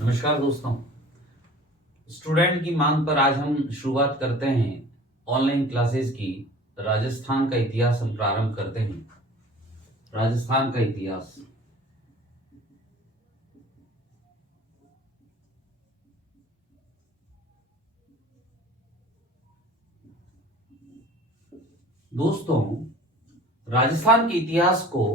नमस्कार दोस्तों। स्टूडेंट की मांग पर आज हम शुरुआत करते हैं ऑनलाइन क्लासेस की। राजस्थान का इतिहास हम प्रारंभ करते हैं। राजस्थान का इतिहास। दोस्तों, राजस्थान के इतिहास को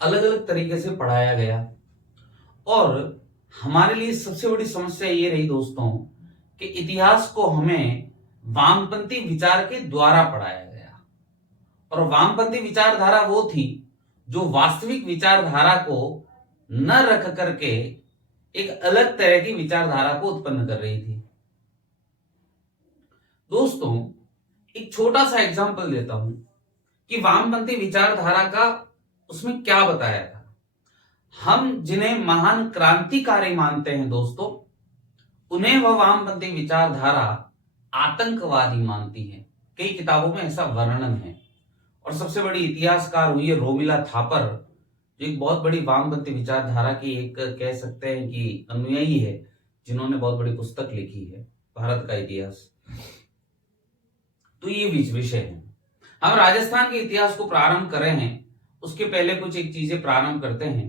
अलग अलग तरीके से पढ़ाया गया और हमारे लिए सबसे बड़ी समस्या ये रही दोस्तों कि इतिहास को हमें वामपंथी विचार के द्वारा पढ़ाया गया। और वामपंथी विचारधारा वो थी जो वास्तविक विचारधारा को न रख करके एक अलग तरह की विचारधारा को उत्पन्न कर रही थी। दोस्तों, एक छोटा सा एग्जांपल देता हूं कि वामपंथी विचारधारा का उसमें क्या बताया था। हम जिन्हें महान क्रांतिकारी मानते हैं दोस्तों, उन्हें वह वामपंथी विचारधारा आतंकवादी मानती है। कई किताबों में ऐसा वर्णन है। और सबसे बड़ी इतिहासकार हुई है रोमिला थापर, जो एक बहुत बड़ी वामपंथी विचारधारा की एक कह सकते हैं कि अनुयायी है, जिन्होंने बहुत बड़ी पुस्तक लिखी है भारत का इतिहास। तो ये विषय है। हम राजस्थान के इतिहास को प्रारंभ कर रहे हैं। उसके पहले कुछ एक चीजें प्रारंभ करते हैं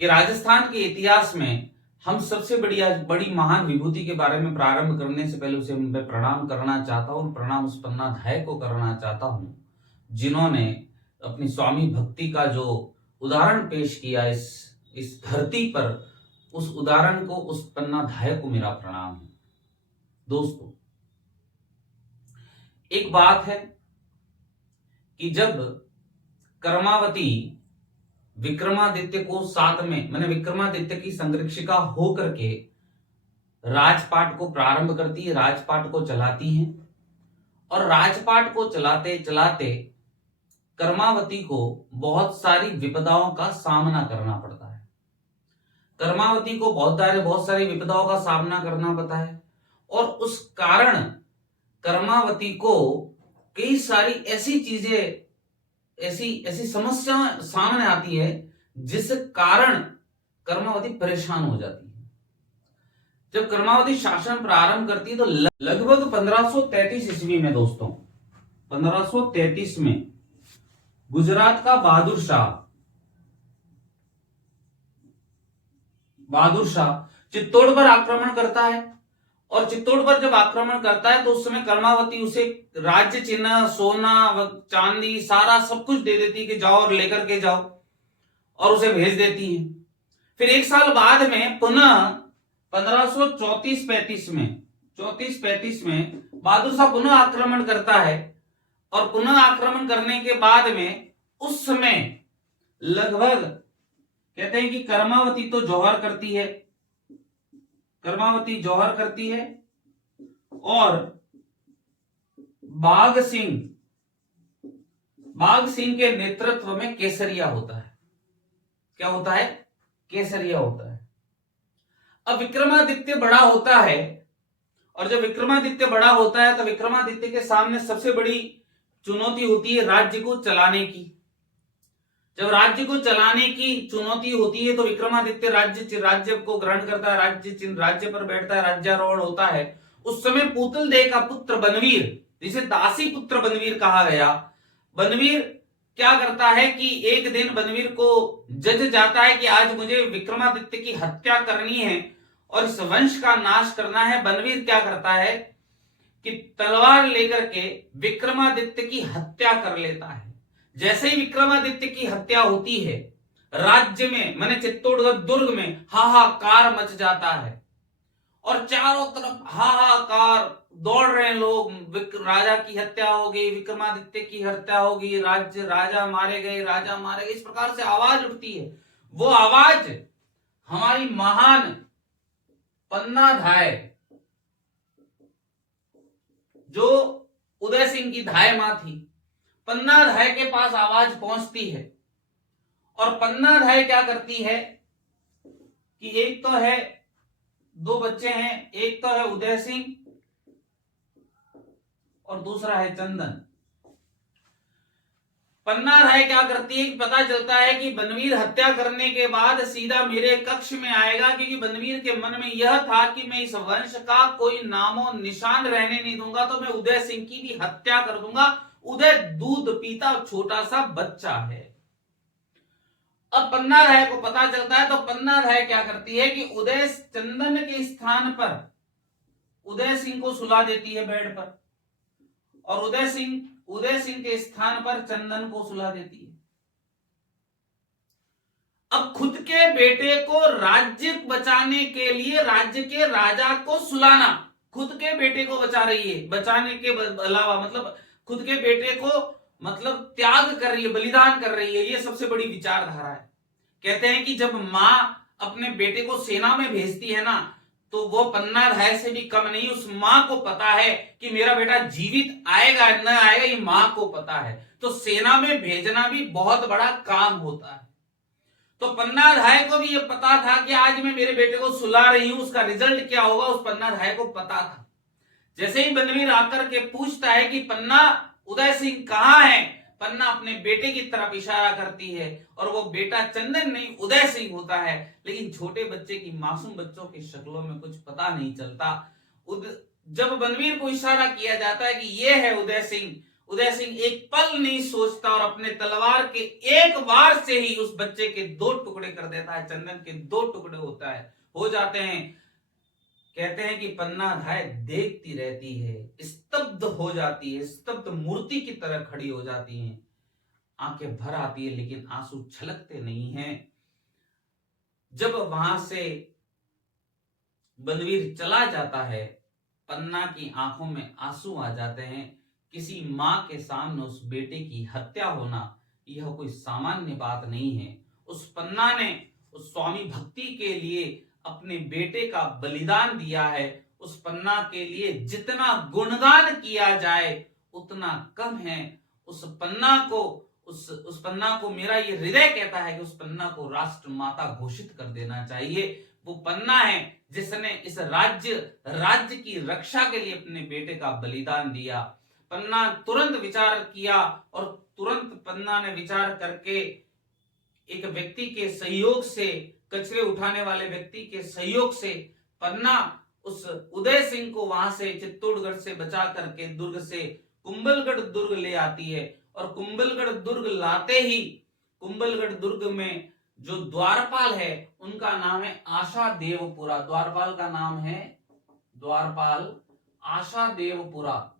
कि राजस्थान के इतिहास में हम सबसे बड़ी महान विभूति के बारे में प्रारंभ करने से पहले उसे मैं प्रणाम करना चाहता हूं। प्रणाम उस पन्नाधाय को करना चाहता हूं जिन्होंने अपनी स्वामी भक्ति का जो उदाहरण पेश किया इस धरती पर, उस उदाहरण को, उस पन्नाधाय को मेरा प्रणाम है। दोस्तों, एक बात है कि जब कर्मावती विक्रमादित्य को साथ में, मैंने विक्रमादित्य की संरक्षिका होकर के राजपाट को प्रारंभ करती है, राजपाट को चलाती है। और राजपाट को चलाते चलाते कर्मावती को बहुत सारी विपदाओं का सामना करना पड़ता है। कर्मावती को बहुत सारी विपदाओं का सामना करना पड़ता है और उस कारण कर्मावती को कई सारी ऐसी चीजें, ऐसी समस्या सामने आती है जिस कारण कर्मावती परेशान हो जाती है। जब कर्मावती शासन प्रारंभ करती है तो लगभग 1533 ईस्वी में दोस्तों, 1533 में गुजरात का बहादुर शाह चित्तौड़ पर आक्रमण करता है। और चित्तौड़ पर जब आक्रमण करता है तो उस समय कर्मावती उसे राज्य चिन्ह, सोना, चांदी, सारा सब कुछ दे देती है कि जाओ और लेकर के जाओ, और उसे भेज देती है। फिर एक साल बाद में पुनः 1534-35 में 34-35 में बहादुर शाह पुनः आक्रमण करता है। और पुनः आक्रमण करने के बाद में उस समय लगभग कहते हैं कि कर्मावती तो जौहर करती है, और बाघ सिंह के नेतृत्व में केसरिया होता है। क्या होता है? केसरिया होता है। अब विक्रमादित्य बड़ा होता है, और जब विक्रमादित्य बड़ा होता है तो विक्रमादित्य के सामने सबसे बड़ी चुनौती होती है राज्य को चलाने की। जब राज्य को चलाने की चुनौती होती है तो विक्रमादित्य राज्य को ग्रहण करता है, राज्य पर बैठता है, राज्यारोहण होता है। उस समय पूतल देव का पुत्र बनवीर, जिसे दासी पुत्र बनवीर कहा गया, बनवीर क्या करता है कि एक दिन बनवीर को जज जाता है कि आज मुझे विक्रमादित्य की हत्या करनी है और इस वंश का नाश करना है। बनवीर क्या करता है कि तलवार लेकर के विक्रमादित्य की हत्या कर लेता है। जैसे ही विक्रमादित्य की हत्या होती है, राज्य में, माने चित्तौड़गढ़ दुर्ग में हाहाकार मच जाता है और चारों तरफ हाहाकार, दौड़ रहे हैं लोग। राजा की हत्या हो गई, विक्रमादित्य की हत्या हो गई, राजा मारे गए, इस प्रकार से आवाज उठती है। वो आवाज हमारी महान पन्नाधाय, जो उदय सिंह की धाय मां थी, पन्नाधाय के पास आवाज पहुंचती है। और पन्नाधाय क्या करती है कि एक तो है, दो बच्चे हैं, एक तो है उदय सिंह और दूसरा है चंदन। पन्नाधाय क्या करती है कि पता चलता है कि बनवीर हत्या करने के बाद सीधा मेरे कक्ष में आएगा, क्योंकि बनवीर के मन में यह था कि मैं इस वंश का कोई नामो निशान रहने नहीं दूंगा, तो मैं उदय सिंह की भी हत्या कर दूंगा। उदय दूध पीता छोटा सा बच्चा है। अब पन्नाधाय को पता चलता है, तो पन्नाधाय क्या करती है कि उदय चंदन के स्थान पर उदय सिंह को सुला देती है बेड पर, और उदय सिंह के स्थान पर चंदन को सुला देती है। अब खुद के बेटे को राज्य बचाने के लिए राज्य के राजा को सुलाना, खुद के बेटे को बचा रही है, बचाने के अलावा मतलब खुद के बेटे को मतलब त्याग कर रही है, बलिदान कर रही है। ये सबसे बड़ी विचारधारा है। कहते हैं कि जब मां अपने बेटे को सेना में भेजती है ना, तो वो पन्नाधाय से भी कम नहीं, उस मां को पता है कि मेरा बेटा जीवित आएगा न आएगा, ये मां को पता है। तो सेना में भेजना भी बहुत बड़ा काम होता है। तो पन्नाधाय को भी ये पता था कि आज मैं मेरे बेटे को सुला रही हूं, उसका रिजल्ट क्या होगा, उस पन्नाधाय को पता था। जैसे ही बनवीर आकर के पूछता है कि पन्ना उदय सिंह कहां है, पन्ना अपने बेटे की तरफ इशारा करती है, और वो बेटा चंदन नहीं उदय सिंह होता है। लेकिन छोटे बच्चे की, मासूम बच्चों की शक्लों में कुछ पता नहीं चलता। जब बनवीर को इशारा किया जाता है कि ये है उदय सिंह एक पल नहीं सोचता और अपने तलवार के एक वार से ही उस बच्चे के 2 टुकड़े कर देता है। चंदन के 2 टुकड़े हो जाते हैं। कहते हैं कि पन्नाधाय देखती रहती है, स्तब्ध हो जाती है, स्तब्ध मूर्ति की तरह खड़ी हो जाती है, आंखें भर आती है, लेकिन आंसू छलकते नहीं हैं। जब वहां से बनवीर चला जाता है, पन्ना की आंखों में आंसू आ जाते हैं। किसी मां के सामने उस बेटे की हत्या होना यह कोई सामान्य बात नहीं है। उस पन्ना ने उस स्वामी भक्ति के लिए अपने बेटे का बलिदान दिया है। उस पन्ना के लिए जितना गुणगान किया जाए उतना कम है। उस पन्ना को मेरा ये हृदय कहता है कि उस पन्ना को राष्ट्र माता घोषित कर देना चाहिए। वो पन्ना है जिसने इस राज्य की रक्षा के लिए अपने बेटे का बलिदान दिया। पन्ना तुरंत विचार किया, और तुरंत पन्ना ने विचार करके एक व्यक्ति के सहयोग से, कचरे उठाने वाले व्यक्ति के सहयोग से, पन्ना उस उदय सिंह को वहां से चित्तौड़गढ़ से बचा करके दुर्ग से कुंभलगढ़ दुर्ग ले आती है। और कुंभलगढ़ दुर्ग लाते ही कुंभलगढ़ दुर्ग में जो द्वारपाल है उनका नाम है आशा देवपुरा। द्वारपाल का नाम है द्वारपाल आशा देवपुरा।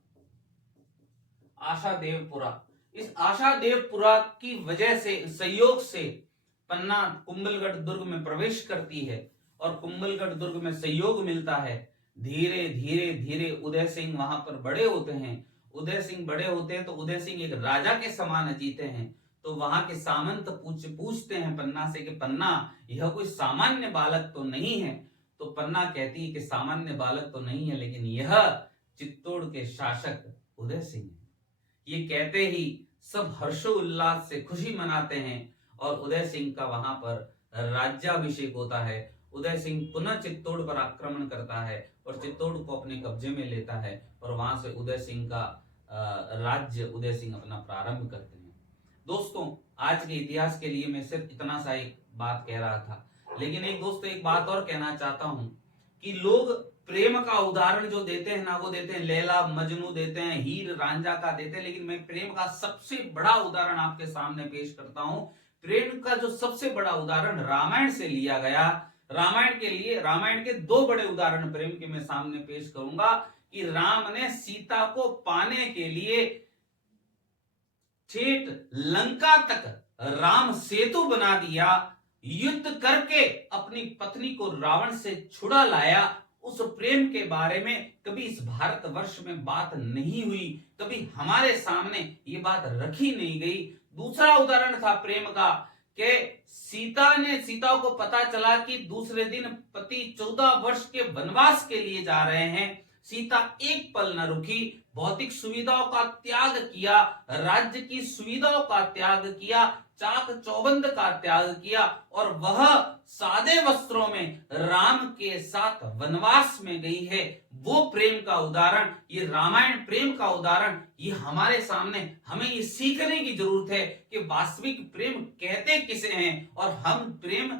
इस आशा देवपुरा की वजह से, सहयोग से पन्ना कुंभलगढ़ दुर्ग में प्रवेश करती है, और कुंभलगढ़ दुर्ग में सहयोग मिलता है। धीरे धीरे धीरे उदय सिंह वहां पर बड़े होते हैं। उदय सिंह बड़े होते हैं तो उदय सिंह एक राजा के समान जीते हैं। तो वहां के सामंत पूछते हैं पन्ना से कि पन्ना, यह कोई सामान्य बालक तो नहीं है। तो पन्ना कहती है कि सामान्य बालक तो नहीं है, लेकिन यह चित्तौड़ के शासक उदय सिंह है। ये कहते ही सब हर्षोल्लास से खुशी मनाते हैं, और उदय सिंह का वहां पर राज्याभिषेक होता है। उदय सिंह पुनः चित्तौड़ पर आक्रमण करता है और चित्तौड़ को अपने कब्जे में लेता है, और वहां से उदय सिंह का राज्य उदय सिंह अपना प्रारंभ करते हैं। दोस्तों, आज के इतिहास के लिए मैं सिर्फ इतना सा एक बात कह रहा था, लेकिन एक बात और कहना चाहता हूं कि लोग प्रेम का उदाहरण जो देते हैं ना, वो देते हैं लैला मजनू देते हैं, हीर रांझा का देते हैं, लेकिन मैं प्रेम का सबसे बड़ा उदाहरण आपके सामने पेश करता हूं। प्रेम का जो सबसे बड़ा उदाहरण रामायण से लिया गया। रामायण के 2 बड़े उदाहरण प्रेम के मैं सामने पेश करूंगा कि राम ने सीता को पाने के लिए ठेठ लंका तक राम सेतु बना दिया, युद्ध करके अपनी पत्नी को रावण से छुड़ा लाया। उस प्रेम के बारे में कभी इस भारतवर्ष में बात नहीं हुई, कभी हमारे सामने ये बात रखी नहीं गई। दूसरा उदाहरण था प्रेम का कि सीता को पता चला कि दूसरे दिन पति 14 वर्ष के वनवास के लिए जा रहे हैं। सीता एक पल न रुकी, भौतिक सुविधाओं का त्याग किया, राज्य की सुविधाओं का त्याग किया, चाक चौबंद का त्याग किया और वह सादे वस्त्रों में राम के साथ वनवास में गई है। वो प्रेम का उदाहरण, ये रामायण प्रेम का उदाहरण, ये हमारे सामने, हमें ये सीखने की जरूरत है कि वास्तविक प्रेम कहते किसे हैं और हम प्रेम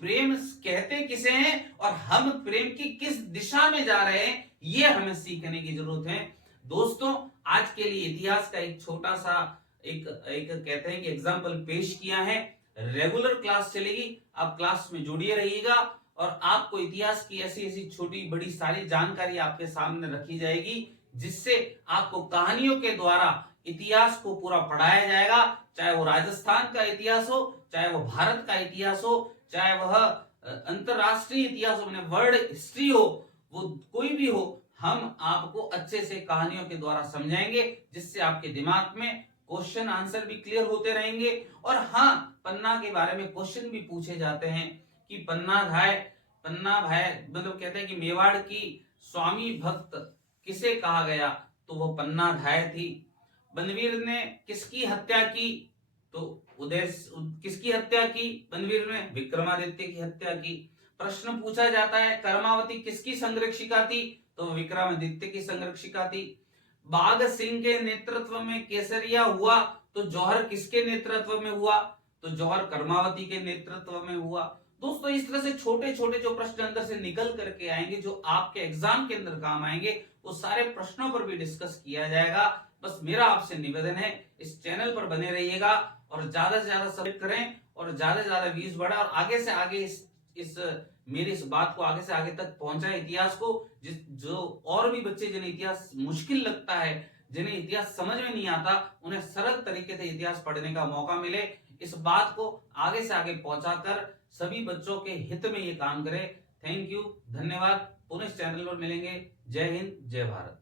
कहते किसे हैं और हम प्रेम की किस दिशा में जा रहे हैं, ये हमें सीखने की जरूरत है। दोस्तों, आज के लिए इतिहास का एक छोटा सा एक कहते हैं कि एग्जाम्पल पेश किया है। रेगुलर क्लास चलेगी, आप क्लास में जुड़िए रहिएगा और आपको इतिहास की ऐसी ऐसी छोटी बड़ी सारी जानकारी आपके सामने रखी जाएगी, जिससे आपको कहानियों के द्वारा इतिहास को पूरा पढ़ाया जाएगा। चाहे वो राजस्थान का इतिहास हो, चाहे वो भारत का इतिहास हो, चाहे वह अंतरराष्ट्रीय इतिहास हो, वर्ल्ड हिस्ट्री हो, वो कोई भी हो, हम आपको अच्छे से कहानियों के द्वारा समझाएंगे, जिससे आपके दिमाग में क्वेश्चन आंसर भी क्लियर होते रहेंगे। और हाँ, पन्ना के बारे में क्वेश्चन भी पूछे जाते हैं कि पन्ना भाई मतलब कहते हैं कि मेवाड़ की स्वामी भक्त किसे कहा गया, तो वो पन्ना धाय थी। बनवीर ने किसकी हत्या की, तो किसकी हत्या की बनवीर ने, विक्रमादित्य की हत्या की। प्रश्न पूछा जाता है कर्मावती किसकी संरक्षिका थी, तो विक्रमादित्य की संरक्षिका थी। बाघ सिंह के नेतृत्व में केसरिया हुआ, तो जौहर किसके नेतृत्व में हुआ, तो जौहर कर्मावती के नेतृत्व में हुआ। दोस्तों, इस तरह से छोटे छोटे जो प्रश्न अंदर से निकल करके आएंगे, जो आपके एग्जाम के अंदर काम आएंगे, वो सारे प्रश्नों पर भी डिस्कस किया जाएगा। बस मेरा आपसे निवेदन है, इस चैनल पर बने रहिएगा और ज्यादा से ज्यादा सब्सक्राइब करें और ज्यादा से ज्यादा व्यूज बढ़ा और आगे से आगे मेरी इस बात को आगे से आगे तक पहुंचाए, इतिहास को। जो और भी बच्चे जिन्हें इतिहास मुश्किल लगता है, जिन्हें इतिहास समझ में नहीं आता, उन्हें सरल तरीके से इतिहास पढ़ने का मौका मिले, इस बात को आगे से आगे पहुंचाकर सभी बच्चों के हित में ये काम करें। थैंक यू, धन्यवाद। पुनः इस चैनल पर मिलेंगे। जय हिंद, जय भारत।